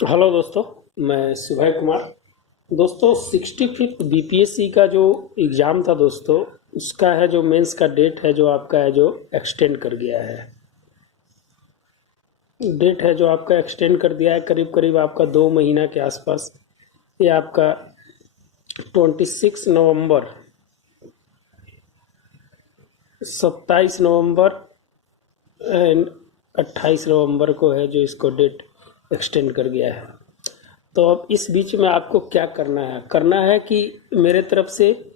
Hello दोस्तों, मैं सुभय कुमार। दोस्तों, 65th बीपीएससी का जो एग्ज़ाम था दोस्तों, उसका है जो मेंस का डेट है जो आपका है जो एक्सटेंड कर गया है। डेट है जो आपका एक्सटेंड कर दिया है करीब करीब आपका 2 महीना के आसपास। ये आपका 26 नवंबर, 27 नवंबर एंड 28 नवंबर को है जो इसको डेट एक्सटेंड कर गया है। तो अब इस बीच में आपको क्या करना है कि मेरे तरफ से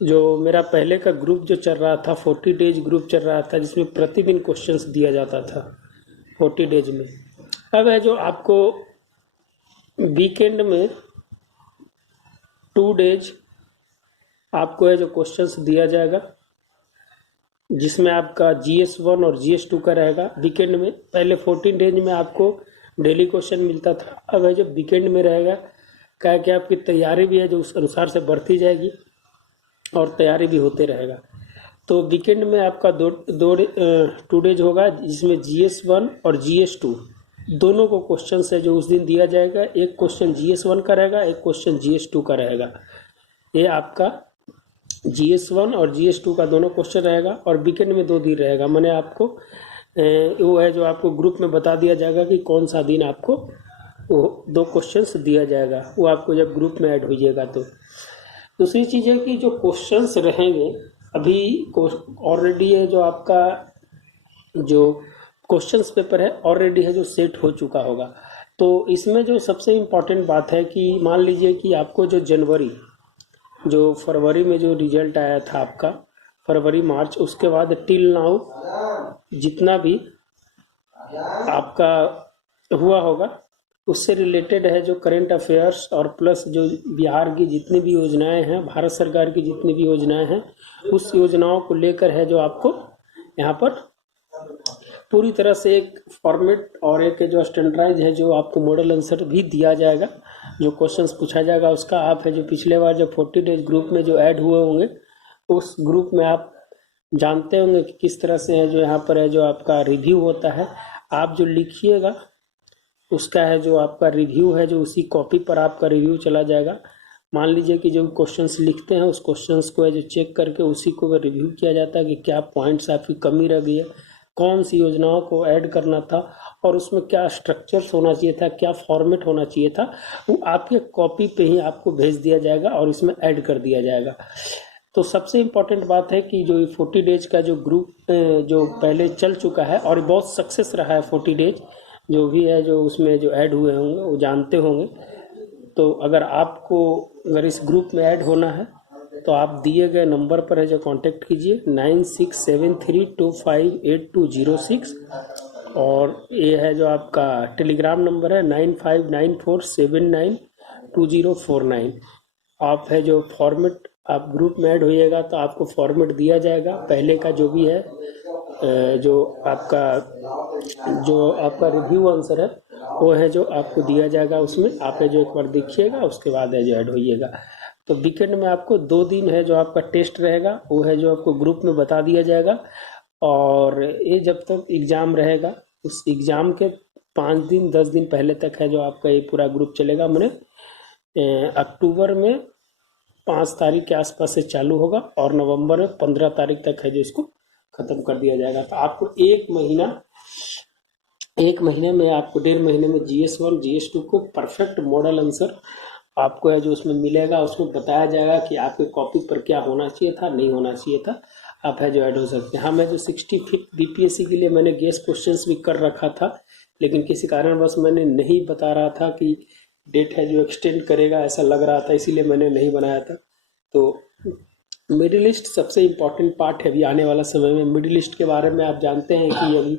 जो मेरा पहले का ग्रुप जो चल रहा था, 40 डेज ग्रुप चल रहा था, जिसमें प्रतिदिन क्वेश्चंस दिया जाता था 40 डेज में। अब है जो आपको वीकेंड में 2 डेज आपको है जो क्वेश्चंस दिया जाएगा, जिसमें आपका GS1 और GS2 का रहेगा। वीकेंड में पहले 14 डेज में आपको डेली क्वेश्चन मिलता था, अब है जो वीकेंड में रहेगा। क्या है कि आपकी तैयारी भी है जो उस अनुसार से बढ़ती जाएगी और तैयारी भी होते रहेगा। तो वीकेंड में आपका 2 डेज होगा, जिसमें GS1 और GS2 दोनों को क्वेश्चन है जो उस दिन दिया जाएगा। एक क्वेश्चन GS1 का रहेगा, एक क्वेश्चन GS2 का रहेगा। ये आपका GS1 और GS2 का दोनों क्वेश्चन रहेगा और वीकेंड में 2 दिन रहेगा। मैंने आपको वो है जो आपको ग्रुप में बता दिया जाएगा कि कौन सा दिन आपको वो 2 क्वेश्चंस दिया जाएगा, वो आपको जब ग्रुप में ऐड होइएगा। तो दूसरी चीज़ है कि जो क्वेश्चंस रहेंगे अभी ऑलरेडी है जो आपका जो क्वेश्चंस पेपर है ऑलरेडी है जो सेट हो चुका होगा। तो इसमें जो सबसे इम्पॉर्टेंट बात है कि मान लीजिए कि आपको जो फरवरी में जो रिजल्ट आया था आपका, फरवरी मार्च, उसके बाद टिल नाउ जितना भी आपका हुआ होगा उससे रिलेटेड है जो करंट अफेयर्स और प्लस जो बिहार की जितनी भी योजनाएं हैं, भारत सरकार की जितनी भी योजनाएं हैं, उस योजनाओं को लेकर है जो आपको यहाँ पर पूरी तरह से एक फॉर्मेट और एक जो स्टैंडर्डाइज है जो आपको मॉडल आंसर भी दिया जाएगा। जो क्वेश्चंस पूछा जाएगा उसका आप है जो पिछले बार जो 40 डेज ग्रुप में जो ऐड हुए होंगे, उस ग्रुप में आप जानते होंगे कि किस तरह से है जो यहाँ पर है जो आपका रिव्यू होता है। आप जो लिखिएगा उसका है जो आपका रिव्यू है जो उसी कॉपी पर आपका रिव्यू चला जाएगा। मान लीजिए कि जो क्वेश्चंस लिखते हैं उस क्वेश्चंस को है जो चेक करके उसी को रिव्यू किया जाता है कि क्या पॉइंट्स आपकी कमी रह गई है, कौन सी योजनाओं को ऐड करना था और उसमें क्या स्ट्रक्चर्स होना चाहिए था, क्या फॉर्मेट होना चाहिए था, वो आपके कॉपी पे ही आपको भेज दिया जाएगा और इसमें ऐड कर दिया जाएगा। तो सबसे इम्पॉर्टेंट बात है कि जो 40 डेज का जो ग्रुप जो पहले चल चुका है और बहुत सक्सेस रहा है 40 डेज, जो भी है जो उसमें जो ऐड हुए होंगे वो जानते होंगे। तो अगर इस ग्रुप में ऐड होना है तो आप दिए गए नंबर पर है जो कांटेक्ट कीजिए 9673258206 और ये है जो आपका टेलीग्राम नंबर है 9594792049। आप है जो फॉर्मेट आप ग्रुप में ऐड होइएगा तो आपको फॉर्मेट दिया जाएगा पहले का जो भी है जो आपका रिव्यू आंसर है वो है जो आपको दिया जाएगा। उसमें आप है जो एक बार देखिएगा, उसके बाद है जो ऐड होइएगा। तो वीकेंड में आपको 2 दिन है जो आपका टेस्ट रहेगा, वो है जो आपको ग्रुप में बता दिया जाएगा। और ये जब तक एग्ज़ाम रहेगा उस एग्ज़ाम के 5 दिन 10 दिन पहले तक है जो आपका ये पूरा ग्रुप चलेगा। मैंने अक्टूबर में 5 तारीख के आसपास से चालू होगा और नवंबर में 15 तारीख तक है जो इसको ख़त्म कर दिया जाएगा। तो आपको एक महीने में आपको 1.5 महीने में GS1 GS2 को परफेक्ट मॉडल आंसर आपको है जो उसमें मिलेगा। उसमें बताया जाएगा कि आपके कॉपी पर क्या होना चाहिए था, नहीं होना चाहिए था। आप है जो ऐड हो सकते हैं। हाँ, मैं जो 65 बीपीएससी के लिए मैंने गेस क्वेश्चंस भी कर रखा था, लेकिन किसी कारणवश मैंने नहीं बता रहा था कि डेट है जो एक्सटेंड करेगा, ऐसा लग रहा था, इसीलिए मैंने नहीं बनाया था। तो मिडिल ईस्ट सबसे इम्पोर्टेंट पार्ट है अभी आने वाला समय में। मिडिल ईस्ट के बारे में आप जानते हैं कि अभी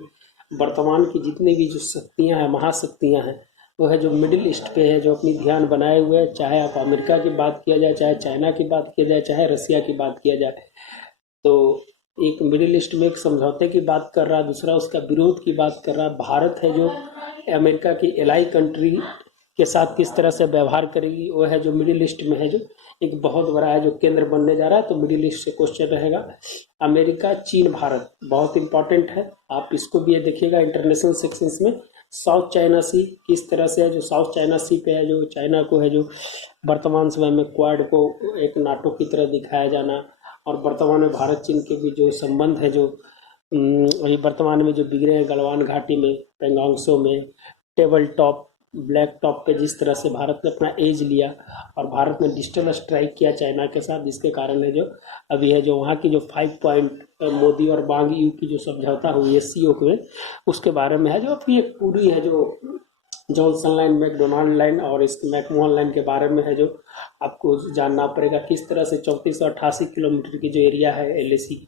वर्तमान की जितनी भी जो शक्तियाँ हैं, महाशक्तियाँ हैं, वो है जो मिडिल ईस्ट पे है जो अपनी ध्यान बनाए हुए है। चाहे आप अमेरिका की बात किया जाए, चाहे चाइना की बात किया जाए, चाहे रसिया की बात किया जाए, तो एक मिडिल ईस्ट में एक समझौते की बात कर रहा, दूसरा उसका विरोध की बात कर रहा। भारत है जो अमेरिका की एलाई कंट्री के साथ किस तरह से व्यवहार करेगी, वो है जो मिडिल ईस्ट में है जो एक बहुत बड़ा है जो केंद्र बनने जा रहा है। तो मिडिल ईस्ट से क्वेश्चन रहेगा। अमेरिका, चीन, भारत बहुत इंपॉर्टेंट है, आप इसको भी ये देखिएगा इंटरनेशनल सेक्शंस में। साउथ चाइना सी किस तरह से है, जो साउथ चाइना सी पे है जो चाइना को है जो वर्तमान समय में क्वाड को एक नाटो की तरह दिखाया जाना, और वर्तमान में भारत चीन के बीच जो संबंध है जो अभी वर्तमान में जो बिगड़े हैं गलवान घाटी में, पेंगोंग त्सो में, टेबल टॉप ब्लैक टॉप पे जिस तरह से भारत ने अपना एज लिया और भारत ने डिजिटल स्ट्राइक किया चाइना के साथ, जिसके कारण है जो अभी है जो वहाँ की जो 5 पॉइंट मोदी और बांग यू की जो समझौता हुई है सीओ में, उसके बारे में है जो अभी एक पूरी है जो जॉनसन लाइन, मैकडोनाल्ड लाइन और इस मैकमोहन लाइन के बारे में है जो आपको जानना पड़ेगा। किस तरह से 3488 किलोमीटर की जो एरिया है एलएसी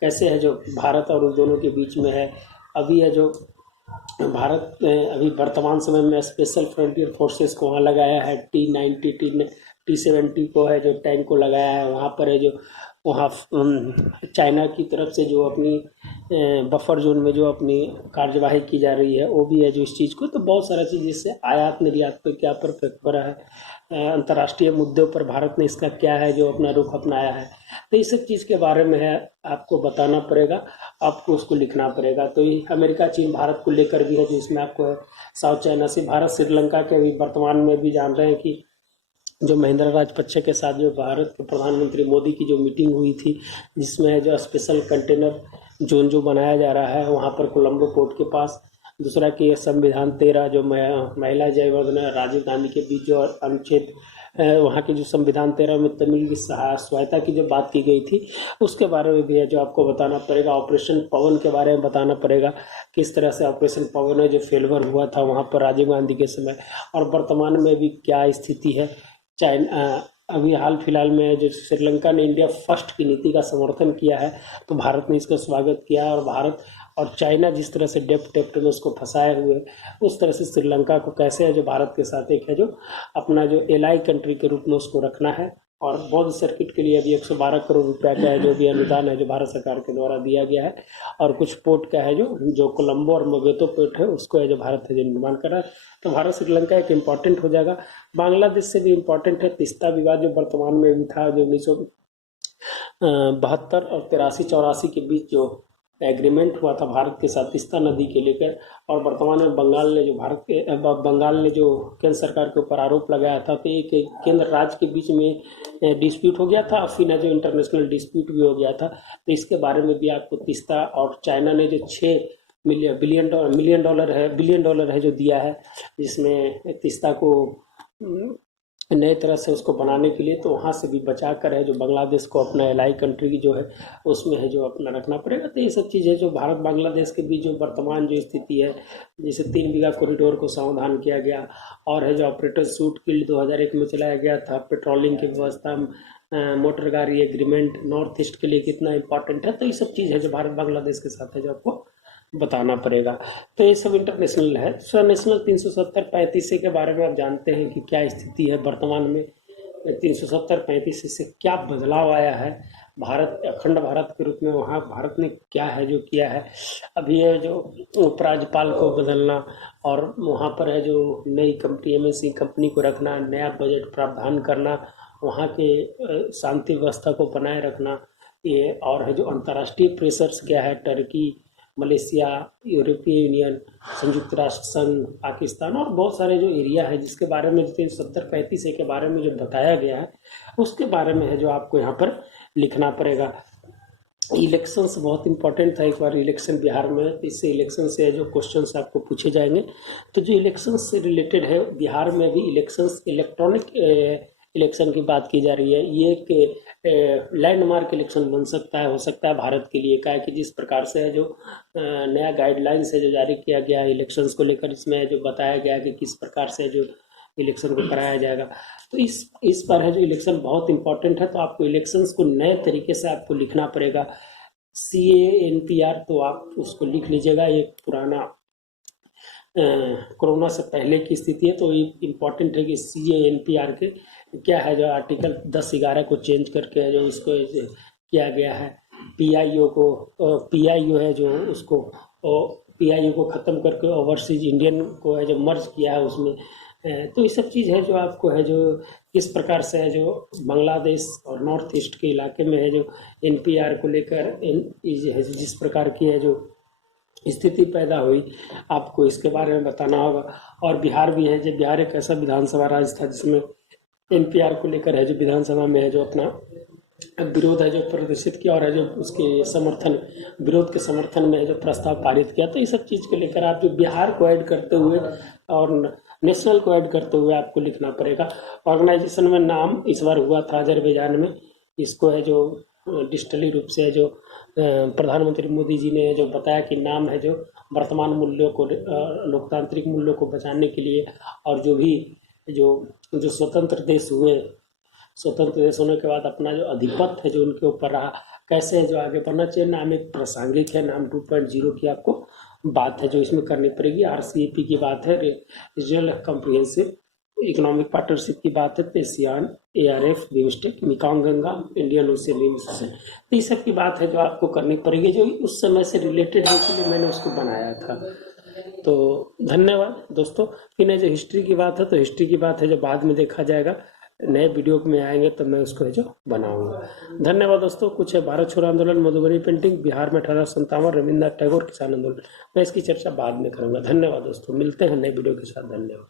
कैसे है जो भारत और उन दोनों के बीच में है। अभी है जो भारत ने अभी वर्तमान समय में स्पेशल फ्रंटियर फोर्सेस को वहाँ लगाया है, T-90 T-70 को है जो टैंक को लगाया है वहाँ पर है जो वहाँ चाइना की तरफ से जो अपनी बफर जोन में जो अपनी कार्यवाही की जा रही है वो भी है जो इस चीज़ को, तो बहुत सारा चीज़ इससे आयात निर्यात पर क्या प्रभाव पड़ा है, अंतर्राष्ट्रीय मुद्दों पर भारत ने इसका क्या है जो अपना रुख अपनाया है, तो इस सब चीज़ के बारे में है आपको बताना पड़ेगा, आपको उसको लिखना पड़ेगा। तो ये अमेरिका चीन भारत को लेकर भी है जो इसमें आपको है साउथ चाइना से भारत श्रीलंका के भी वर्तमान में भी जान रहे हैं कि जो महेंद्र राजपक्षे के साथ जो भारत के प्रधानमंत्री मोदी की जो मीटिंग हुई थी, जिसमें जो स्पेशल कंटेनर जोन जो बनाया जा रहा है वहाँ पर कोलंबो पोर्ट के पास, दूसरा कि संविधान 13 जो महिला जयवर्धन राजीव गांधी के बीच जो अनुच्छेद वहाँ के जो संविधान 13 में तमिल की सहायता की जो बात की गई थी उसके बारे में भी है जो आपको बताना पड़ेगा। ऑपरेशन पवन के बारे में बताना पड़ेगा, किस तरह से ऑपरेशन पवन है जो फेलवर हुआ था वहाँ पर राजीव गांधी के समय, और वर्तमान में भी क्या स्थिति है। चाइना अभी हाल फिलहाल में जो श्रीलंका ने इंडिया फर्स्ट की नीति का समर्थन किया है तो भारत ने इसका स्वागत किया, और भारत और चाइना जिस तरह से डेप्ट में उसको फंसाए हुए, उस तरह से श्रीलंका को कैसे है जो भारत के साथ एक है जो अपना जो एलाई कंट्री के रूप में उसको रखना है। और बौद्ध सर्किट के लिए अभी 112 करोड़ रुपया का है जो भी अनुदान है जो भारत सरकार के द्वारा दिया गया है, और कुछ पोर्ट का है जो कोलंबो और मोगेतो पोर्ट है उसको है जो भारत है जो निर्माण कर रहा है। तो भारत श्रीलंका एक इम्पॉर्टेंट हो जाएगा। बांग्लादेश से भी इम्पॉर्टेंट है, तीस्ता विवाद जो वर्तमान में भी था जो 1972 और 83-84 के बीच जो एग्रीमेंट हुआ था भारत के साथ तीस्ता नदी के लेकर, और वर्तमान में बंगाल ने जो केंद्र सरकार के ऊपर आरोप लगाया था, तो एक केंद्र राज्य के बीच में डिस्प्यूट हो गया था, फिर जो इंटरनेशनल डिस्प्यूट भी हो गया था। तो इसके बारे में भी आपको तीस्ता और चाइना ने जो 6 बिलियन डॉलर है जो दिया है, जिसमें तीस्ता को नए तरह से उसको बनाने के लिए, तो वहाँ से भी बचा कर है जो बांग्लादेश को अपना एलाई कंट्री की जो है उसमें है जो अपना रखना पड़ेगा। तो ये सब चीज़ें जो भारत बांग्लादेश के बीच जो वर्तमान जो स्थिति है, जैसे 3 बीघा कॉरिडोर को समाधान किया गया, और है जो ऑपरेटर सूट गिल्ड 2001 में चलाया गया था, पेट्रोलिंग की व्यवस्था, मोटर गाड़ी एग्रीमेंट नॉर्थ ईस्ट के लिए कितना इंपॉर्टेंट है, तो ये सब चीज़ है जो भारत बांग्लादेश के साथ है जो आपको बताना पड़ेगा। तो ये सब इंटरनेशनल है। सो नेशनल 370-35 के बारे में आप जानते हैं कि क्या स्थिति है वर्तमान में, 370-35 से क्या बदलाव आया है भारत अखंड भारत के रूप में, वहाँ भारत ने क्या है जो किया है। अभी है जो उपराज्यपाल को बदलना, और वहाँ पर है जो नई कंपनी एमएनसी कंपनी को रखना, नया बजट प्रावधान करना, वहाँ के शांति व्यवस्था को बनाए रखना, ये और है जो अंतर्राष्ट्रीय प्रेशर्स क्या है, टर्की, मलेशिया, यूरोपीय यूनियन, संयुक्त राष्ट्र संघ, पाकिस्तान और बहुत सारे जो एरिया है जिसके बारे में 370-35 के बारे में जो बताया गया है उसके बारे में है जो आपको यहाँ पर लिखना पड़ेगा। इलेक्शंस बहुत इंपॉर्टेंट था, एक बार इलेक्शन बिहार में, इससे इलेक्शन से जो क्वेश्चंस आपको पूछे जाएंगे, तो जो इलेक्शन से रिलेटेड है बिहार में भी इलेक्शंस इलेक्ट्रॉनिक इलेक्शन की बात की जा रही है। ये एक लैंडमार्क इलेक्शन बन सकता है, हो सकता है भारत के लिए, क्या है कि जिस प्रकार से है जो नया गाइडलाइंस है जो जारी किया गया है इलेक्शंस को लेकर, इसमें जो बताया गया है कि किस प्रकार से जो इलेक्शन को कराया जाएगा, तो इस पर है जो इलेक्शन बहुत इंपॉर्टेंट है। तो आपको इलेक्शंस को नए तरीके से आपको लिखना पड़ेगा। CANPR तो आप उसको लिख लीजिएगा, एक पुराना कोरोना से पहले की स्थिति है, तो ये इम्पॉर्टेंट है कि CANPR के क्या है जो आर्टिकल 10-11 को चेंज करके जो इसको किया गया है। PIO है जो उसको PIO को ख़त्म करके ओवरसीज इंडियन को है जो मर्ज किया है उसमें। तो ये सब चीज़ है जो आपको है जो किस प्रकार से है जो बांग्लादेश और नॉर्थ ईस्ट के इलाके में है जो NPR को लेकर जिस प्रकार की है जो स्थिति पैदा हुई, आपको इसके बारे में बताना होगा। और बिहार भी है, जो बिहार एक ऐसा विधानसभा राज्य था जिसमें एनपीआर को लेकर है जो विधानसभा में है जो अपना विरोध है जो प्रदर्शित किया, और है जो उसके समर्थन, विरोध के समर्थन में है जो प्रस्ताव पारित किया। तो इस सब चीज़ को लेकर आप जो बिहार को ऐड करते हुए और नेशनल को ऐड करते हुए आपको लिखना पड़ेगा। ऑर्गेनाइजेशन में नाम इस बार हुआ था अजरबैजान में, इसको है जो डिजिटली रूप से है जो प्रधानमंत्री मोदी जी ने जो बताया कि नाम है जो वर्तमान मूल्यों को, लोकतांत्रिक मूल्यों को बचाने के लिए, और जो भी जो स्वतंत्र देश हुए, स्वतंत्र देश होने के बाद अपना जो अधिपत्य है जो उनके ऊपर रहा, कैसे है जो आगे बढ़ना चाहिए। नाम एक प्रासंगिक है, नाम 2.0 की आपको बात है जो इसमें करनी पड़ेगी। RCEP की बात है, रीजनल कॉम्प्रिहेंसिव इकोनॉमिक पार्टनरशिप की बात है, ASEAN, ARF, BIMSTEC, Mekong Ganga, Indian Ocean resources, तो ये सब की बात है जो आपको करनी पड़ेगी, जो उस समय से रिलेटेड है, इसलिए मैंने उसको बनाया था। तो धन्यवाद दोस्तों। फिर जो हिस्ट्री की बात है, तो हिस्ट्री की बात है जो बाद में देखा जाएगा, नए वीडियो में आएंगे तो मैं उसको है जो बनाऊंगा। धन्यवाद दोस्तों। कुछ है भारत छोड़ो आंदोलन, मधुबनी पेंटिंग, बिहार में 1857, रविन्द्रनाथ टैगोर, किसान आंदोलन, मैं इसकी चर्चा बाद में करूंगा। धन्यवाद दोस्तों, मिलते हैं नए वीडियो के साथ। धन्यवाद।